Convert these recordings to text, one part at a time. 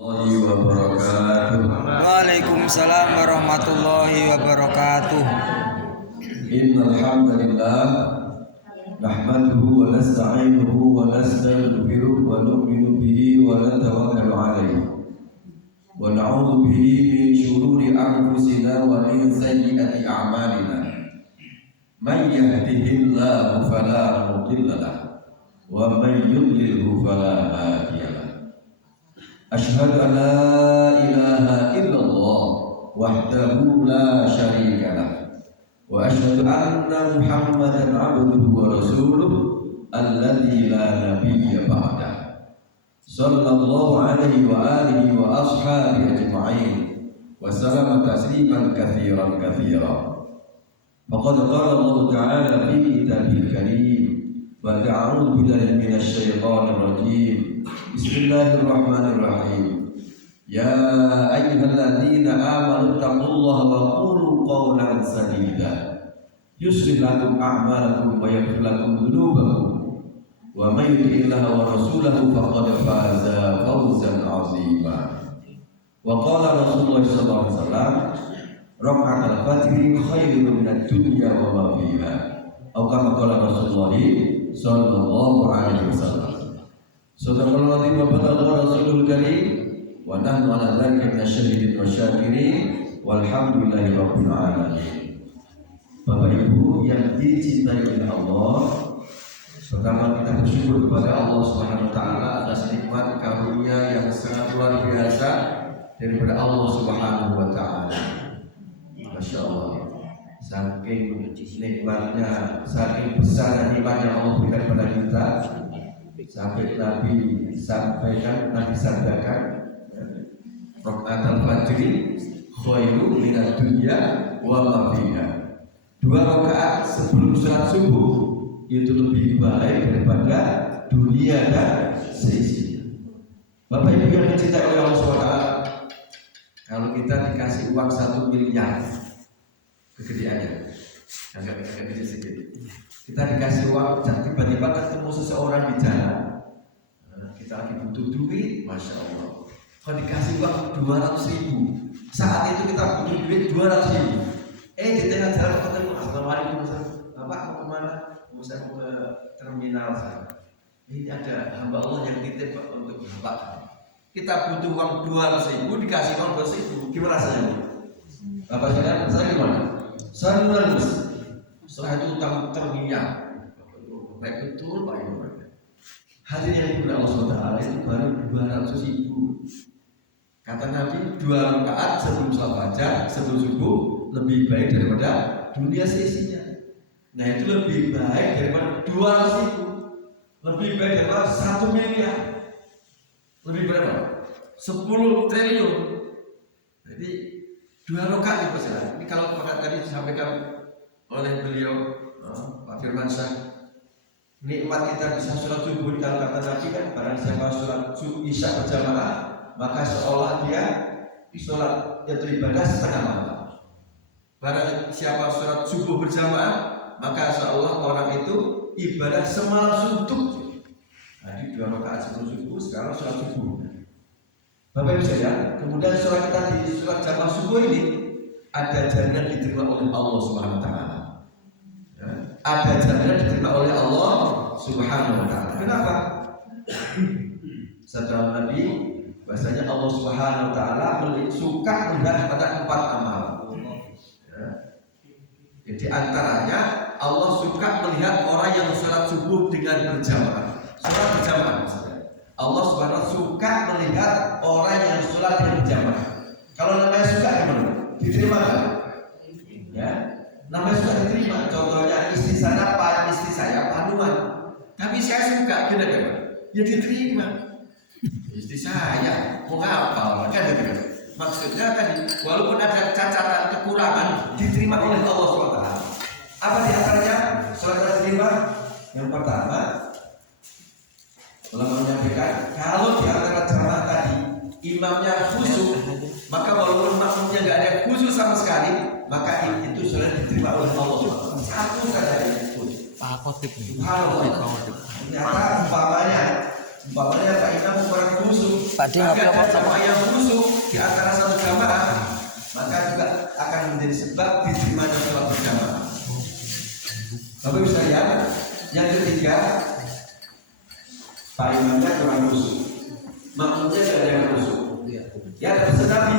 Waalaikumsalam warahmatullahi wabarakatuh. Innal hamdalillah nahmaduhu wa nasta'inuhu wa nastaghfiruh wa nu'minu bihi wa natawakkalu 'alaihi wa na'udzu bihi min shururi anfusina wa min sayyiati a'malina. Man yahdihillahu fala mudilla lahu wa man yudlilhu fala hadiya lahu. Asyhadu an la ilaha illallah wahdahu la syarika lah wa asyhadu anna Muhammadan abduhu wa rasuluh alladzi la nabiyya ba'dah. Sallallahu alaihi wa alihi wa ashabihi ajma'in wa sallama tasliman katsiran katsiran. Faqad qala Allah ta'ala fi kitabil karim wa a'udzu billahi minasy syaithanir rajim. Bismillahirrahmanirrahim. Ya ayyuhalladzina amanu taqullaha wa qulu qawlan sadida yuslih lakum a'malakum wa yaghfir lakum dhunubakum wa may yuti'illaha wa rasulahu faqad faza fawzan 'azima. Wa qala Rasulullah sallallahu alaihi wasallam, raka'atul fajri khairun minad dunya wa ma fiha. Atau kama qala Rasulullah sallallahu alaihi wasallam. Sadaqallahu wa balagha rasulul karim wa nahnu ala dzalika minasyahidin wa syakirin walhamdulillahi rabbil alamin. Bapak Ibu yang dicintai oleh Allah, pertama kita bersyukur kepada Allah Subhanahu wa taala atas nikmat karunia yang sangat luar biasa daripada Allah Subhanahu wa taala. Masya Allah, saking nikmatnya, saking besar nikmat yang Allah berikan kepada kita, sampai Nabi sampaikan, Nabi sabdakan, raka'atul fajri khairun minad dunya wa ma fiha. 2 rakaat sebelum salat subuh itu lebih baik daripada dunia dan seisinya. Bapak Ibu yang dicintai oleh Allah SWT, kalau kita dikasih uang 1 miliar, kegedeannya agak kecil sedikit, kita dikasih uang, tiba-tiba ketemu seseorang di jalan, kita lagi butuh duit, Masya Allah, kalau dikasih uang 200.000, saat itu kita butuh duit 200.000, di tengah jalan ketemu, assalamualaikum, Bapak mau kemana? Saya mau ke terminal sana. Ini ada hamba Allah yang titip untuk Bapak. Kita butuh uang 200.000, dikasih uang 200.000, gimana rasanya? Bapak saya gimana? Saya nangis. Setelah itu utang terminal. Baik betul Pak Ibu. Hadirin yang dimuliakan Allah SWT, itu baru 200.000. Kata Nabi, 2 rakaat sebelum salat fajar, sebelum subuh lebih baik daripada dunia seisinya. Nah itu lebih baik daripada 200.000, lebih baik daripada 1 miliar, lebih berapa? 10 triliun. Jadi 2 rakaat dipersilakan. Ini kalau tadi disampaikan oleh beliau Pak Firmansyah, nikmat kita bisa sholat subuh. Kalau kata Nabi kan, barang siapa sholat isya berjamaah, maka seolah dia sholat yaitu ibadah setengah malam. Barang siapa sholat subuh berjamaah, maka seolah orang itu ibadah semalam suntuk. Jadi 2 rakaat sebelum subuh, sekarang sholat subuh. Bapak Ibu sekalian, kemudian sholat kita di sholat jamaah subuh ini ada jaminan diterima oleh Allah Subhanahu wa taala. Ada jaminan diterima oleh Allah Subhanahu wa taala. Kenapa? Setelah Nabi, bahasanya Allah Subhanahu wa taala suka melihat pada 4 amal. Jadi antaranya Allah suka melihat orang yang sholat subuh dengan berjamaah. Sholat berjamaah. Allah Subhanahu wa taala suka melihat orang yang sholat dengan berjamaah. Kalau namanya suka gimana? Diterima kan? Ya, namanya suka diterima. Contohnya istri saya panuan, tapi saya suka, gimana? Ya diterima. Istri saya mau ngapal kan gitu. Maksudnya tadi, walaupun ada cacatan kekurangan, diterima oleh Allah SWT. Apa di antaranya sholat diterima? Yang pertama, ulama menyampaikan, kalau di antara jamaah tadi imamnya khusyuk, maka walaupun makmumnya nggak ada khusyuk sama sekali, maka itu sudah diterima oleh Allah SWT. Satu saja yang khusyuk. Ternyata umpamanya Umpamanya Pak Imam orang busuk, Pak Di, tapi ada ngobrol-ngobrol. jamaah yang busuk di antara satu jamaah, maka juga akan menjadi sebab diterimanya sholat berjamaah. Bapak Ibu sekalian, yang ketiga, Pak Imamnya kurang busuk, makmumnya tidak ada yang busuk. Ya pesan Nabi,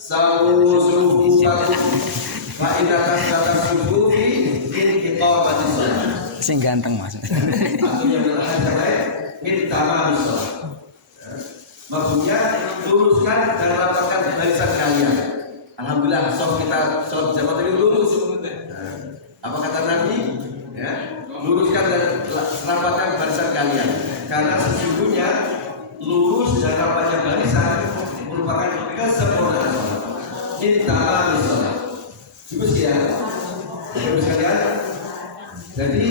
sawu subuh Pak Indah kata subuh ini kita mati sholat. Sing ganteng Mas. Atau yang lain minta maaf. Maksudnya luruskan dan rapatkan barisan kalian. Alhamdulillah, sof kita sholat jamaah tadi lurus. Apa kata Nabi? Ya, luruskan dan rapatkan barisan kalian. Karena sesungguhnya lurus dan rapatnya barisan merupakan kesempurnaan sholat. Minta maaf sholat. Cukup ya, sekalian. Jadi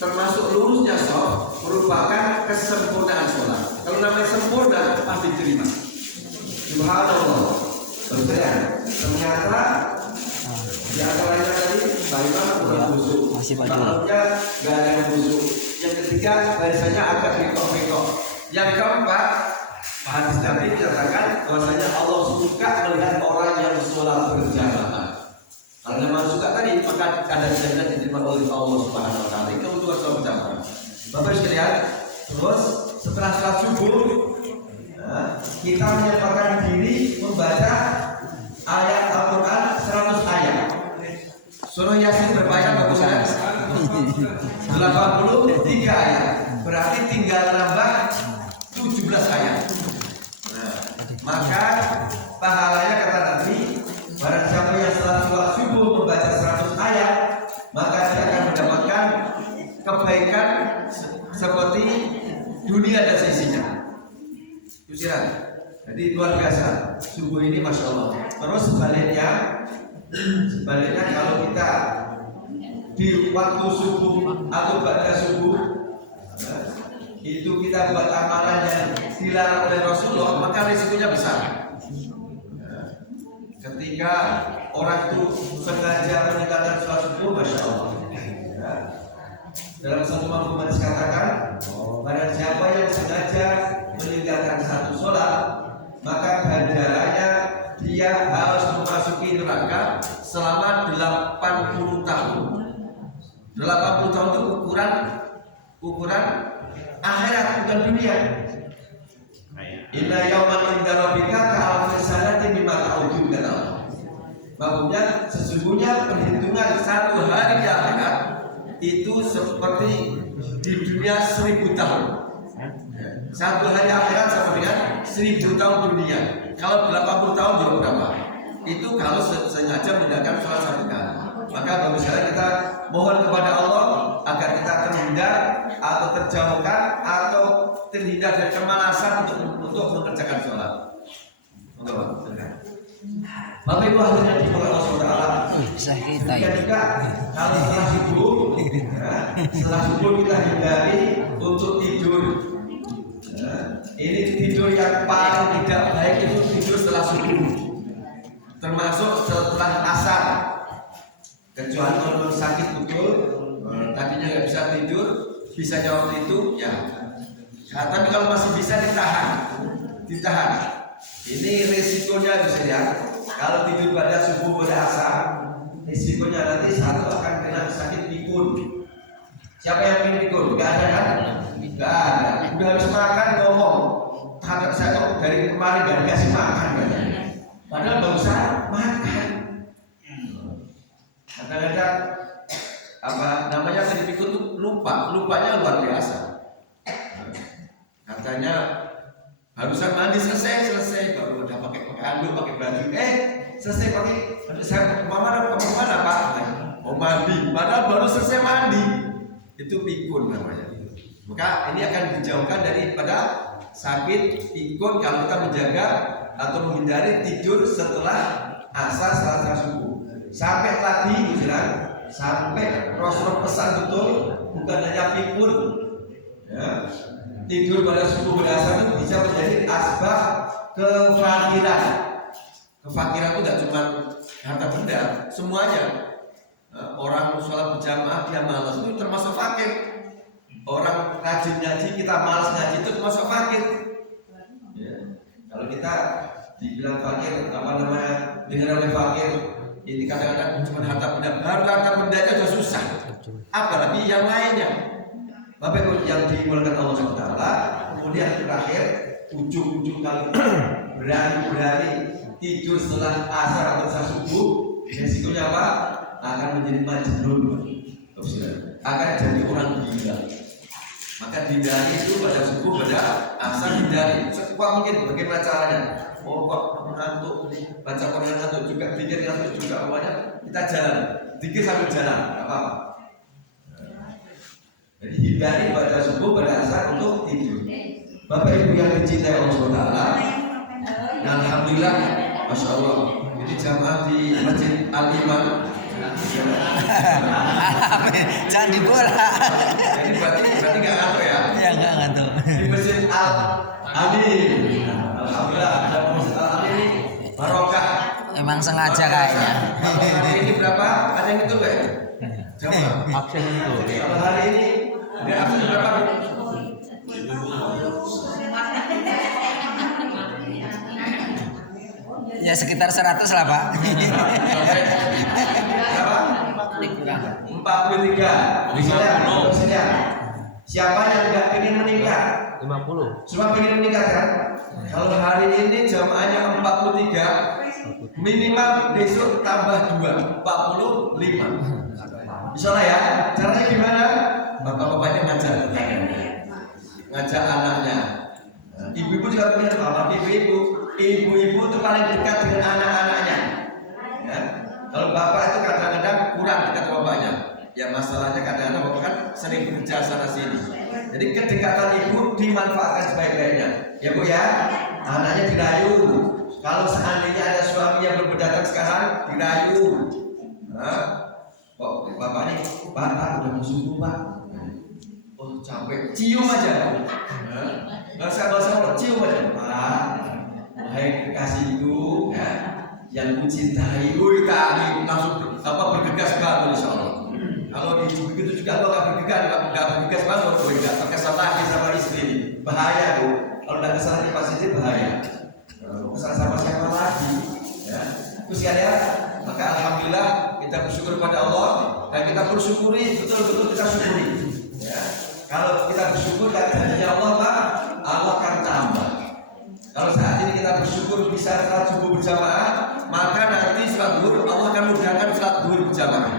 termasuk lurusnya sholat merupakan kesempurnaan sholat. Kalau namanya sempurna pasti diterima. Subhanallah. Berkeren. Ternyata di antaranya tadi bagaimana kurang busuk. Makhluknya nggak ada yang busuk. Yang ketiga barisannya agak bengkok-bengkok. Yang keempat hadis Nabi menyatakan bahwasanya Allah suka melihat orang yang sholat berjamaah. Karena memang suka tadi maka kadang jannah diterima oleh Allah Subhanahu Wa Taala. Itu untuk sholat berjamaah. Bapak sekalian, terus setelah sholat subuh kita menyempatkan diri membaca ayat Al-Quran 100 ayat. Surah Yasin berapa ayat Bapak sekalian? 83 ayat. Berarti tinggal nambah 17 ayat. Maka pahalanya kata Nabi, barang siapa yang setelah sholat subuh membaca 100 ayat, maka dia akan mendapatkan kebaikan seperti dunia dan seisinya. Usiran. Jadi luar biasa. Subuh ini masya Allah. Terus sebaliknya kalau kita di waktu subuh atau pada subuh itu kita buat amalan yang dilarang oleh Rasulullah, maka risikonya besar. Ketika orang itu sengaja meninggalkan sholat subuh, masya Allah. Dalam satu makhluk hadis katakan, barang siapa yang sengaja meninggalkan satu sholat, maka ganjarannya dia harus memasuki neraka selama 80 tahun. 80 tahun itu ukuran akhirat, bukan dunia. Inna yawman inda rabbika ka'alfi sanatin mimma ta'udun, kata Allah. Maksudnya sesungguhnya perhitungan satu hari di akhirat itu seperti di dunia 1000 tahun. Satu hari akhirat sama dengan 1000 tahun dunia. Kalau 80 tahun jauh berapa? Itu kalau sengaja meninggalkan sholat satu kali. Maka bagusnya kita mohon kepada Allah agar kita terhindar atau terjauhkan atau terhindar dari kemalasan untuk mengerjakan sholat. Bapak Ibu hadirin di Allah SWT. kita juga kalau setelah subuh kita hindari untuk tidur. Ini tidur yang paling tidak baik itu tidur setelah subuh, termasuk setelah asar. Kecuali kalau sakit betul, tadinya nggak bisa tidur, bisa waktu itu ya. Tapi kalau masih bisa ditahan. Ini risikonya bisa ya. Kalau tidur pada subuh pada asar, risikonya nanti satu akan kena sakit pikun. Siapa yang ingin pikun? Gak ada kan? Gak ada. Udah habis makan ngomong, terhadap saya kok dari kemarin gak dikasih makan kan? Padahal gak usah makan. Kadang-kadang apa namanya tadi pikun tuh lupanya luar biasa. Katanya harusan mandi selesai baru udah pakai anduk pakai baju selesai pakai saya kemana Pak? Oh mandi, padahal baru selesai mandi. Itu pikun namanya. Maka ini akan dijauhkan daripada sakit pikun kalau kita menjaga atau menghindari tidur setelah asar setelah subuh. Sampai tadi sampai Rasulullah pesan betul, bukan hanya pikun ya. Tidur pada subuh pada asar itu bisa menjadi asbab kefakiran. Kefakiran itu tidak cuma harta benda, semuanya. Orang sholat berjamaah dia malas itu termasuk fakir. orang rajin ngaji, kita malas ngaji itu masuk fakir. Ya. Kalau kita dibilang fakir, apa namanya, dengan oleh fakir, ini kadang-kadang cuma harta benda, baru harta bendanya sudah susah. Apalagi yang lainnya. Bapak Ibu yang dimuliakan Allah SWT, kemudian terakhir ujung-ujung kali berani-berani tidur setelah asar atau setelah subuh, resikonya apa? Akan menjadi majnun, akan jadi orang gila. Maka dihindari itu pada subuh, pada asar hindari. Sekuat mungkin bagaimana caranya? Oh kok mengantuk, baca Quran ngantuk juga, pikir ngantuk juga, pokoknya kita jalan, dikir sambil jalan, nggak apa-apa. Jadi hindari pada subuh, pada asar untuk tidur. Bapak Ibu yang dicintai Allah SWT, alhamdulillah, masya Allah. Jadi jamaah di Masjid Al-Iman. Jangan dibola. Jadi berarti nggak ngantuk ya? Ya nggak ngantuk. Di Masjid Al-Amin. Alhamdulillah ada Masjid Al-Amin ini barokah. Emang sengaja kayaknya. Hari ini berapa? Ada yang itu nggak ya? Jamaah. Absen itu. Kalau hari ini ada absen berapa? Ya sekitar 100 lah Pak. Berapa? 43. Misalnya, siapa yang nggak ingin meningkat? 50. Semua ingin meningkat kan? Kalau hari ini jamaahnya 43, minimal besok tambah 2, 45. Misalnya ya, caranya gimana? Bapak-bapaknya ngajak anaknya. Ibu-ibu juga punya bapak ibu-ibu. Ibu-ibu itu paling dekat dengan anak-anaknya. Ya. Kalau bapak itu kadang-kadang kurang dekat dengan bapaknya. Ya masalahnya kadang-kadang bapak kan sering bekerja sana sini. Jadi kedekatan ibu dimanfaatkan sebaik-baiknya. Ya Bu ya, anaknya dirayu. Kalau seandainya ada suami yang belum datang sekarang, dirayu. Nah, kok bapak ini, bapak udah mau subuh Pak. Oh capek, cium aja. Nggak usah cium aja. Pak, wahai kekasihku, ya, yang kucintai, kami langsung bergegas banget insya Allah. Kalau begitu juga lo nggak bergegas banget, nggak terkesan lagi sama istri, bahaya tuh. Kalau nggak kesalahan pas istri bahaya. Kesalahan sama siapa lagi? Ya, terus ya, maka alhamdulillah kita bersyukur pada Allah dan kita bersyukuri, betul-betul kita syukuri. Ya, kalau kita bersyukur dan kehendaknya Allah, Pak, Allah akan tambah. Kalau saat ini kita bersyukur bisa salat subuh berjamaah, maka nanti salat zuhur Allah akan mudahkan salat zuhur berjamaah.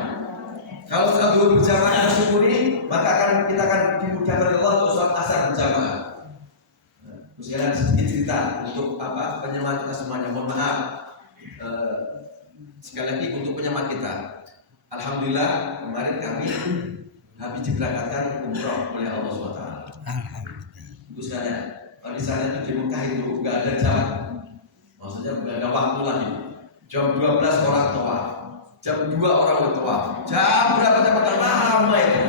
Kalau salat zuhur berjamaah kita syukuri, maka kita akan dimudahkan oleh Allah untuk salat asar berjamaah. Terus sekarang sedikit cerita untuk penyemangat kita semuanya. Mohon maaf sekali lagi untuk penyemangat kita. Alhamdulillah kemarin kami habis diberangkatkan umroh oleh Allah SWT. Itu sekalian. Kalau di sana itu di Mekah itu nggak ada jam, maksudnya nggak ada waktu lagi. Jam 12 orang toa, jam 2 orang bertoa, jam berapa lama itu?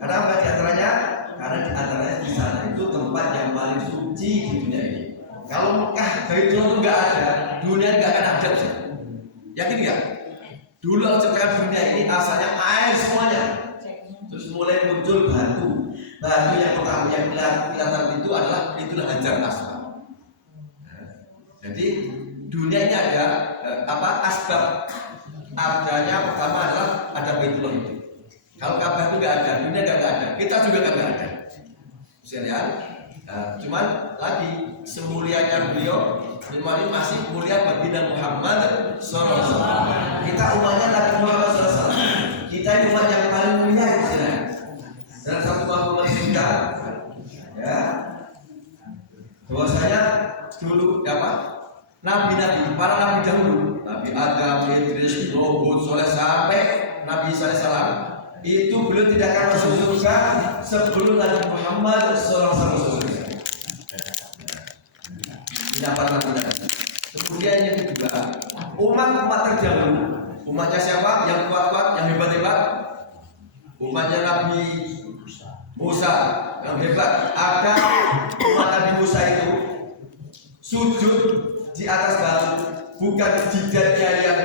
Karena apa diantaranya? Karena diantaranya di sana itu tempat yang paling suci di dunia ini. Kalau Mekah Baitul itu nggak ada, dunia nggak akan ada. Yakin nggak? Dulu ceritakan dunia ini asalnya air semuanya. Terus mulai muncul batu. Batu yang pertama yang kelihatan itu adalah Hajar Aswad. Jadi dunia ini ada asbab adanya pertama adalah ada Baitullah itu. Kalau Ka'bah itu nggak ada, dunia nggak ada, kita juga nggak ada. Sekalian, cuman lagi semulianya beliau, ini masih mulia baginda Muhammad SAW. Kita umatnya Nabi Muhammad SAW. Kita ini umat yang paling mulia istilahnya. Dan satu umat kita, ya, bahwasanya dulu nabi-nabi, para nabi dahulu, Nabi Adam, Idris, Nuh, Soleh sampai Nabi SAW, itu beliau tidak akan masuk surga sebelum Nabi Muhammad SAW. Ini apa namanya? Kemudian yang kedua, umat terdahulu, umatnya siapa? Yang kuat-kuat, yang hebat-hebat, umatnya Nabi Musa yang hebat. Ada umat Nabi Musa itu sujud di atas batu, bukan jidatnya yang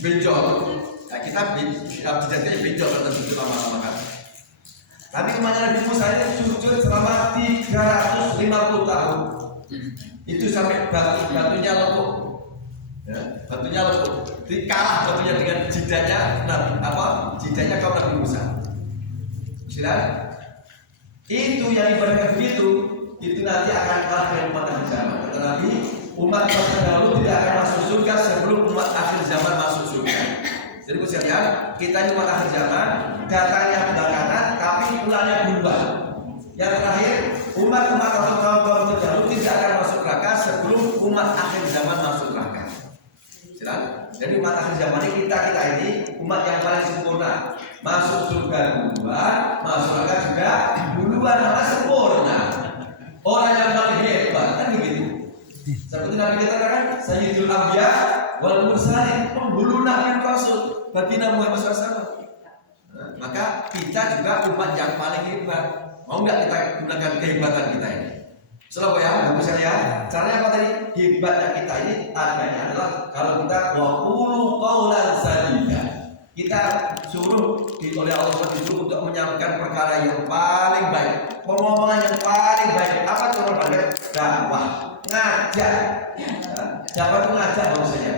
benjol. Nah, kita jidatnya benjol kalau sujud lama-lama kan. Tapi umatnya Nabi Musa ini sujud selama 350 tahun. Itu sampai batunya lekuk. Ya, batunya lekuk. Dikalah batunya dengan jidanya jidanya kaum Nabi Musa. Silakan. Itu yang ibaratkan begitu, itu nanti akan kalah dengan umat akhir zaman. Kata Nabi, umat terdahulu tidak akan masuk surga sebelum umat akhir zaman masuk surga. Jadi sekalian, kita ini umat akhir zaman, datangnya belakangan, tapi pulangnya duluan. Yang terakhir, umat atau kaum terdahulu tidak akan masuk neraka sebelum umat akhir zaman masuk neraka. Silakan. Jadi umat akhir zaman ini kita ini umat yang paling sempurna. Masuk surga duluan, masuk neraka juga duluan, karena sempurna. Orang yang paling hebat kan begitu. Seperti Nabi kita katakan, Sayyidul Anbiya wal Mursalin, penghulu nabi rasul bagi Nabi Muhammad SAW. Maka kita juga umat yang paling hebat. Mau nggak kita gunakan kehebatan kita ini? Selalu ya, bagus ya. Caranya apa tadi? Hebatnya kita ini adanya adalah kalau kita waqulu qaulan sadida. Kita suruh oleh Allah disuruh untuk menyampaikan perkara yang paling baik, pengomongan yang paling baik. Apa itu yang paling baik? Dakwah, ngajak. Dakwah itu ngajak maksudnya.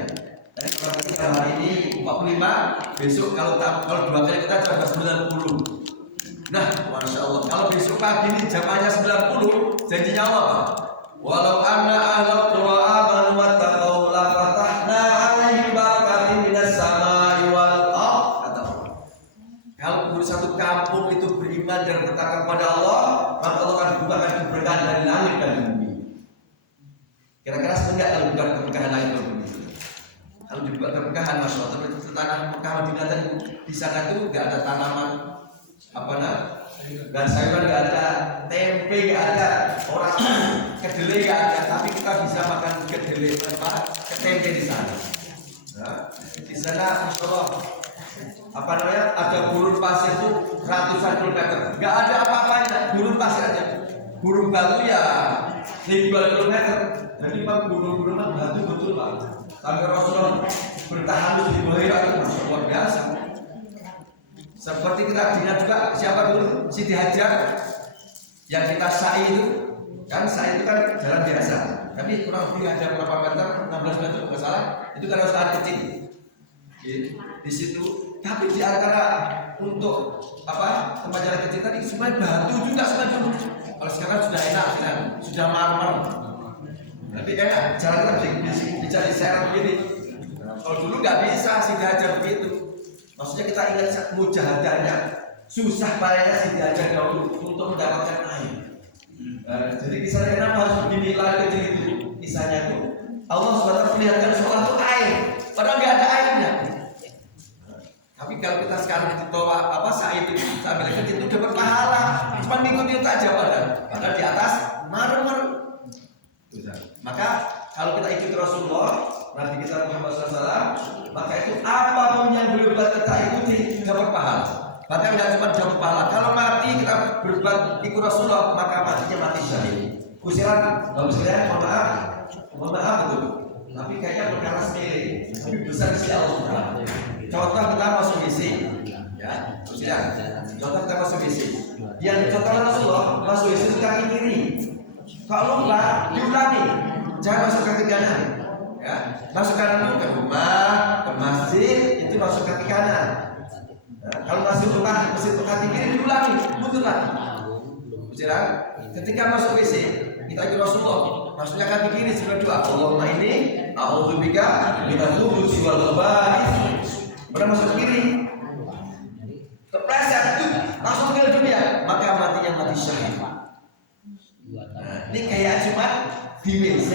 Jadi kalau kita hari ini 45, besok kalau 2 kali kita coba 90. Nah, masya Allah. Kalau besok pagi ini jamnya 90, janjinya Allah apa? Walau anna ahlul qura amanu wattaqau la fatahna 'alaihim barakatin minas samai wal ardh. Kalau satu kampung itu beriman dan bertakwa kepada Allah, maka Allah akan bukakan keberkahan dari langit dan bumi. Kira-kira sebenarnya kalau bukan keberkahan langit dan bumi. Kalau dibuat keberkahan, masya Allah. Tapi tanah Mekah Madinah tadi di sana itu nggak ada tanaman dan sayuran nggak ada, tempe nggak ada, orang kedelai nggak ada, tapi kita bisa makan kedelai tempe di sana. Nah, di sana, masya Allah, ada gurun pasir itu ratusan kilometer, nggak ada apa-apanya, gurun pasir aja, gurun batu ya ribuan kilometer. Jadi pak gurun batu betul pak. Sampai Rasulullah bertahan di bawah itu luar biasa. Seperti kita dengar juga siapa dulu Siti Hajar yang kita sa'i itu kan, sa'i itu kan jalan biasa, tapi kurang lebih ada berapa meter, 16 meter nggak salah, itu kan harus kecil di situ. Tapi di antara untuk tempat jalan kecil tadi semuanya batu juga dulu. Kalau sekarang sudah enak, sudah marmer, tapi enak jalan bisa diserang begini. Kalau dulu nggak bisa Siti Hajar begitu. Maksudnya kita ingat mujahadahnya, susah payahnya Siti Hajar dahulu untuk mendapatkan air. Jadi kisahnya kenapa harus begini lagi kecil itu? Kisahnya itu Allah SWT melihatkan soal itu air, padahal nggak ada airnya. Tapi kalau kita sekarang itu sa'i itu sambil kecil itu dapat pahala, cuma ngikutin itu aja padahal di atas marmer. Maka kalau kita ikut Rasulullah, Nabi kita Muhammad SAW, maka itu apapun yang beliau buat kita ikuti dapat pahala. Bahkan nggak cuma dapat pahala, kalau mati kita berbuat ikut Rasulullah, maka matinya mati syahid. Usiran, kalau sekalian, mohon maaf betul. Tapi kayaknya perkara sepele, tapi besar di sisi Allah. Contoh kita masuk WC, ya, usiran. Contoh kita masuk WC, yang dicontohkan Rasulullah masuk WC itu kaki kiri. Kalau lupa, diulangi, jangan masuk kaki kanan. Ya, masuk kanan itu ke rumah, ke masjid, itu masuk kaki kanan. Nah, kalau masuk rumah, masjid ke kaki kiri diulangi, mundur lagi. Usiran, ketika masuk WC, kita ikut Rasulullah, maksudnya kaki kiri sebagai doa. Allahumma ini, a'udzubika minal khubuthi wal khaba'ith. Benar masuk kiri, terpleset itu langsung ke dunia, maka matinya mati syahid. Nah, ini kayak cuma di WC,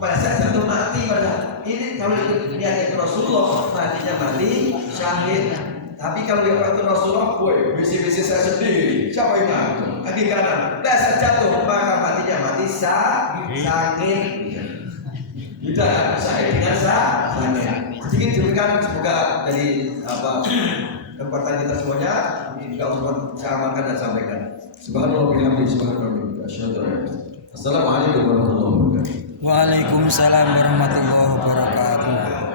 pada saat jatuh mati pada ini kalau lihat itu Rasulullah matinya mati syahid. Tapi kalau lihat itu Rasulullah, woi WC saya sendiri, siapa yang ngaku? Kaki kanan, dah jatuh maka matinya mati sakit. Tidak syahid dengan sakit. Sedikit diberikan semoga dari kesempatan kita semuanya juga untuk mengamalkan dan sampaikan. Subhanallah bihamdihi subhanallah. Assalamualaikum warahmatullahi wabarakatuh. Waalaikumsalam warahmatullahi wabarakatuh.